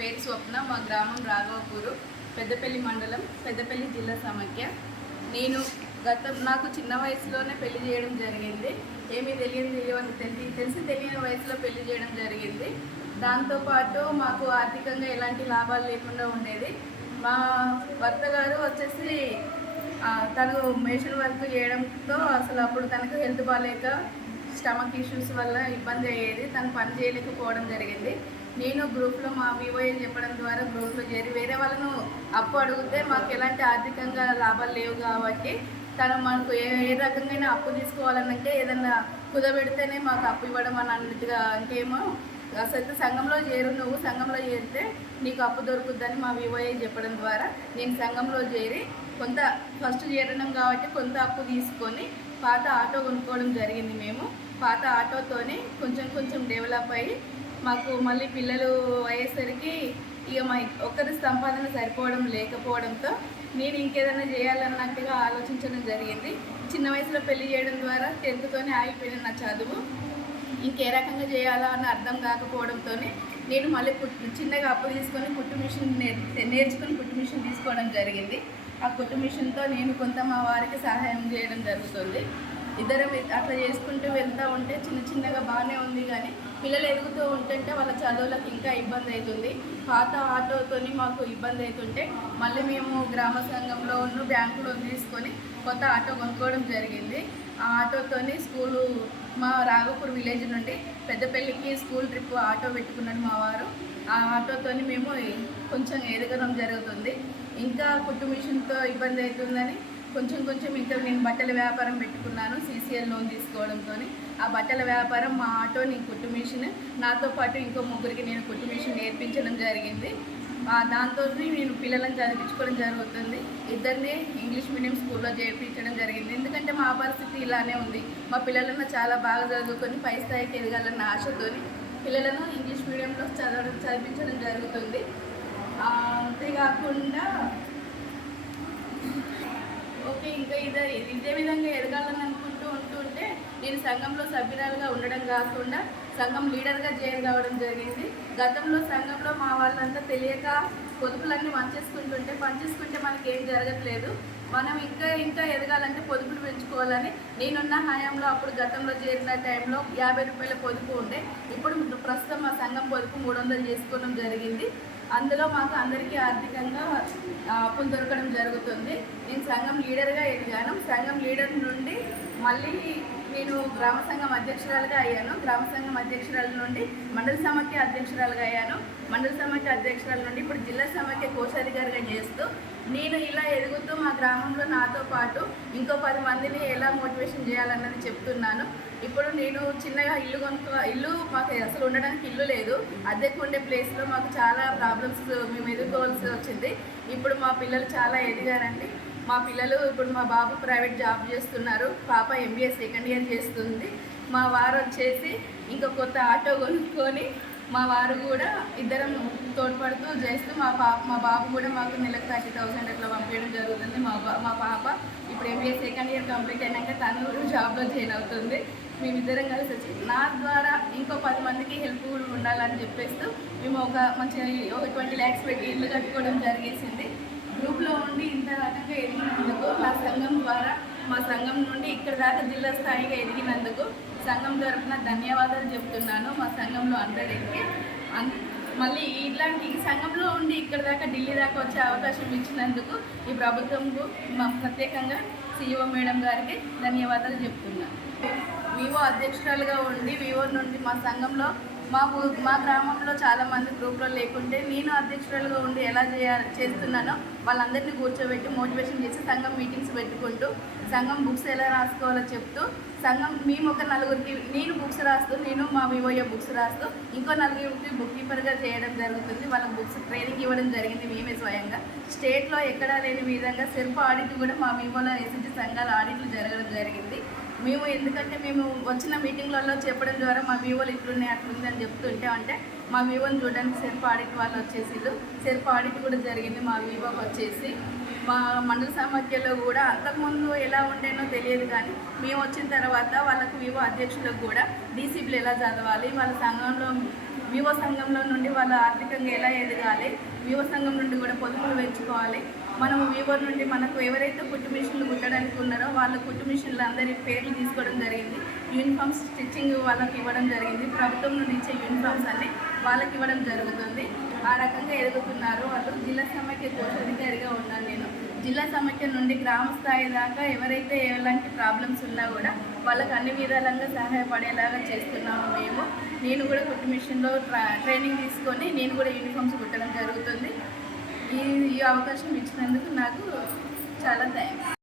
పేరు స్వప్న. మా గ్రామం రాఘవపూరు, పెద్దపల్లి మండలం, పెద్దపల్లి జిల్లా సమాఖ్య. నేను నాకు చిన్న వయసులోనే పెళ్లి చేయడం జరిగింది. ఏమీ తెలిసి తెలియని వయసులో పెళ్లి చేయడం జరిగింది. దాంతోపాటు మాకు ఆర్థికంగా ఎలాంటి లాభాలు లేకుండా ఉండేది. మా భర్త గారు వచ్చేసి తను మేషన్ వర్క్ చేయడంతో అసలు అప్పుడు తనకు హెల్త్ బాగాలేక స్టమక్ ఇష్యూస్ వల్ల ఇబ్బంది అయ్యేది. తను పని చేయలేకపోవడం జరిగింది. నేను గ్రూప్లో మా వివోఏ చెప్పడం ద్వారా గ్రూప్లో చేరి వేరే వాళ్ళను అప్పు అడిగితే మాకు ఎలాంటి ఆర్థికంగా లాభాలు లేవు కాబట్టి తను మనకు ఏ రకంగా అప్పు తీసుకోవాలనంటే ఏదన్నా కుదబెడితేనే మాకు అప్పు ఇవ్వడం అని అన్నట్టుగా అంటేమో అసలు సంఘంలో నువ్వు సంఘంలో చేరితే నీకు అప్పు దొరుకుద్దని మా వివోఏ చెప్పడం ద్వారా నేను సంఘంలో చేరి కొంత ఫస్ట్ చేరడం కాబట్టి కొంత అప్పు తీసుకొని పాత ఆటో కొనుక్కోవడం జరిగింది. మేము పాత ఆటోతోనే కొంచెం డెవలప్ అయ్యి మాకు మళ్ళీ పిల్లలు అయ్యేసరికి ఇక మా ఒక్కరి సంపాదన సరిపోవడం లేకపోవడంతో నేను ఇంకేదైనా చేయాలన్నట్టుగా ఆలోచించడం జరిగింది. చిన్న వయసులో పెళ్లి చేయడం ద్వారా 10థ్తోనే ఆగిపోయిన నా చదువు ఇంకే రకంగా చేయాలా అని అర్థం కాకపోవడంతో నేను మళ్ళీ చిన్నగా అప్పు తీసుకొని కుట్టు మిషన్ నేర్చుకుని కుట్టు మిషన్ తీసుకోవడం జరిగింది. ఆ కుట్టు మిషన్తో నేను కొంత మా వారికి సహాయం చేయడం జరుగుతుంది. ఇద్దరం అట్లా చేసుకుంటూ వెళ్తూ ఉంటే చిన్నగా బాగానే ఉంది. కానీ పిల్లలు ఎదుగుతూ ఉంటుంటే వాళ్ళ చదువులకు ఇంకా ఇబ్బంది అవుతుంది. పాత ఆటోతోని మాకు ఇబ్బంది అవుతుంటే మళ్ళీ మేము గ్రామ సంఘంలో ఉన్న బ్యాంకు లోన్ తీసుకొని కొత్త ఆటో కొనుక్కోవడం జరిగింది. ఆ ఆటోతోని స్కూలు మా రాఘవపూర్ విలేజ్ నుండి పెద్దపల్లికి స్కూల్ ట్రిప్ ఆటో పెట్టుకున్నాడు మా వారు. ఆ ఆటోతోని మేము కొంచెం ఎదగడం జరుగుతుంది. ఇంకా కుట్టు మిషన్తో ఇబ్బంది అవుతుందని కొంచెం ఇంకా నేను బట్టల వ్యాపారం పెట్టుకున్నాను. CCL లోన్ తీసుకోవడంతో ఆ బట్టల వ్యాపారం, మా ఆటో, నేను కుట్టు మిషన్, నాతో పాటు ఇంకో ముగ్గురికి నేను కుట్టు మిషన్ నేర్పించడం జరిగింది. దాంతో నేను పిల్లలను చదివించుకోవడం జరుగుతుంది. ఇద్దరిని ఇంగ్లీష్ మీడియం స్కూల్లో చేర్పించడం జరిగింది. ఎందుకంటే మా పరిస్థితి ఇలానే ఉంది. మా పిల్లలను చాలా బాగా చదువుకొని పై స్థాయికి ఎదగాలన్న ఆశతోని పిల్లలను ఇంగ్లీష్ మీడియంలో చదివించడం జరుగుతుంది. అంతేకాకుండా ఇంకా ఇదే విధంగా ఎదగాలని అనుకుంటూ ఉంటుంటే నేను సంఘంలో సభ్యురాలుగా ఉండడం కాకుండా సంఘం లీడర్గా జాయిన్ కావడం జరిగింది. గతంలో సంఘంలో మా వాళ్ళంతా తెలియక పొదుపులన్నీ పనిచేసుకుంటే మనకి ఏం జరగట్లేదు. మనం ఇంకా ఎదగాలంటే పొదుపులు పెంచుకోవాలని నేనున్న హయాంలో అప్పుడు గతంలో చేరిన టైంలో 50 రూపాయల పొదుపు ఉండే. ఇప్పుడు ప్రస్తుతం మా సంఘం పొదుపు 300 చేసుకోవడం జరిగింది. అందులో మాకు అందరికీ ఆర్థికంగా అప్పులు దొరకడం జరుగుతుంది. నేను సంఘం లీడర్గా ఎదిగాను. సంఘం లీడర్ నుండి మళ్ళీ నేను గ్రామ సంఘం అధ్యక్షురాలుగా అయ్యాను. గ్రామ సంఘం అధ్యక్షురాల నుండి మండల సమాఖ్య అధ్యక్షురాలుగా అయ్యాను. మండల సమాఖ్య అధ్యక్షురాల నుండి ఇప్పుడు జిల్లా సమాఖ్య కోశాధికారిగా చేస్తూ నేను ఇలా ఎదుగుతూ మా గ్రామంలో నాతో పాటు ఇంకో 10 మందిని ఎలా మోటివేషన్ చేయాలన్నది చెప్తున్నాను. ఇప్పుడు నేను చిన్నగా ఇల్లు మాకు అసలు ఉండడానికి ఇల్లు లేదు. అద్దెకు ఉండే ప్లేస్లో మాకు చాలా ప్రాబ్లమ్స్ మేము ఎదుర్కోవాల్సి వచ్చింది. ఇప్పుడు మా పిల్లలు చాలా ఎదిగారండి. మా పిల్లలు ఇప్పుడు మా బాబు ప్రైవేట్ జాబ్ చేస్తున్నారు. పాప MBA సెకండ్ ఇయర్ చేస్తుంది. మా వారు వచ్చేసి ఇంకా కొత్త ఆటో కొనుక్కొని మా వారు కూడా ఇద్దరం తోడ్పడుతూ చేస్తూ మా బాబు కూడా మాకు నెలకు 30,000 అట్లా పంపించడం జరుగుతుంది. మా పాప ఇప్పుడు MBA సెకండ్ ఇయర్ కంప్లీట్ అయినాక తను జాబ్లో జాయిన్ అవుతుంది. మేమిద్దరం కలిసి వచ్చి నా ద్వారా ఇంకో 10 మందికి హెల్ప్ఫుల్ ఉండాలని చెప్పేస్తూ మేము ఒక 20 lakhs పెట్టి ఇల్లు కట్టుకోవడం జరిగేసింది. గ్రూప్లో ఉండి ఇంత రకంగా ఎదిగినందుకు నా సంఘం ద్వారా, మా సంఘం నుండి ఇక్కడ దాకా జిల్లా స్థాయిగా ఎదిగినందుకు సంఘం తరఫున ధన్యవాదాలు చెప్తున్నాను. మా సంఘంలో అందరికీ మళ్ళీ ఇట్లాంటి ఈ సంఘంలో ఉండి ఇక్కడ దాకా ఢిల్లీ దాకా వచ్చే అవకాశం ఇచ్చినందుకు ఈ ప్రభుత్వంకు ప్రత్యేకంగా CEO మేడం గారికి ధన్యవాదాలు చెప్తున్నాను. వివో అధ్యక్షురాలుగా ఉండి వివో నుండి మా సంఘంలో మా గ్రామంలో చాలామంది గ్రూప్లో లేకుంటే నేను అధ్యక్షురాలుగా ఉండి ఎలా చేస్తున్నానో వాళ్ళందరినీ కూర్చోబెట్టి మోటివేషన్ చేసి సంఘం మీటింగ్స్ పెట్టుకుంటూ సంఘం బుక్స్ ఎలా రాసుకోవాలో చెప్తూ సంఘం మేము ఒక 4గురికి నేను బుక్స్ రాస్తూ నేను మా వివోఏ బుక్స్ రాస్తూ ఇంకో 4గురికి బుక్ కీపర్గా చేయడం జరుగుతుంది. వాళ్ళకి బుక్స్ ట్రైనింగ్ ఇవ్వడం జరిగింది మేమే స్వయంగా. స్టేట్లో ఎక్కడా లేని విధంగా సెల్ఫ్ ఆడిట్ కూడా మా వివోలో SHG సంఘాల ఆడిట్లు జరగడం జరిగింది. ఎందుకంటే మేము వచ్చిన మీటింగ్లలో చెప్పడం ద్వారా మా వివోలు ఇట్లున్నాయి అట్లుంది అని చెప్తుంటే అంటే మా వివోని చూడడానికి సెల్ఫ్ ఆడిట్ వాళ్ళు వచ్చేసిళ్ళు. సెల్ఫ్ ఆడిట్ కూడా జరిగింది మా వివోకి వచ్చేసి. మా మండల సమాఖ్యలో కూడా అంతకుముందు ఎలా ఉండేనో తెలియదు, కానీ మేము వచ్చిన తర్వాత వాళ్ళకు వివో అధ్యక్షులకు కూడా DCPలు ఎలా చదవాలి, వాళ్ళ సంఘంలో వివో సంఘంలో నుండి వాళ్ళు ఆర్థికంగా ఎలా ఎదగాలి, వివో సంఘం నుండి కూడా పొదుపులు పెంచుకోవాలి. మనము వివో నుండి మనకు ఎవరైతే కుట్టు మిషన్లు కుట్టడానికి ఉన్నారో వాళ్ళ కుట్టు మిషన్లు అందరి పేర్లు తీసుకోవడం జరిగింది. యూనిఫామ్స్ స్టిచ్చింగ్ వాళ్ళకి ఇవ్వడం జరిగింది. ప్రభుత్వం నుండి ఇచ్చే యూనిఫామ్స్ అన్ని వాళ్ళకి ఇవ్వడం జరుగుతుంది. ఆ రకంగా ఎదుగుతున్నారు వాళ్ళు. జిల్లా సమైక్య కోశాధికారిగా ఉన్నాను నేను. జిల్లా సమైక్య నుండి గ్రామ స్థాయి దాకా ఎవరైతే ఎలాంటి ప్రాబ్లమ్స్ ఉన్నా కూడా వాళ్ళకి అన్ని విధాలుగా సహాయపడేలాగా చేస్తున్నాము మేము. నేను కూడా కుట్టు మిషన్లో ట్రైనింగ్ తీసుకొని నేను కూడా యూనిఫామ్స్ కుట్టడం జరుగుతుంది. ఈ అవకాశం ఇచ్చినందుకు నాకు చాలా థ్యాంక్స్.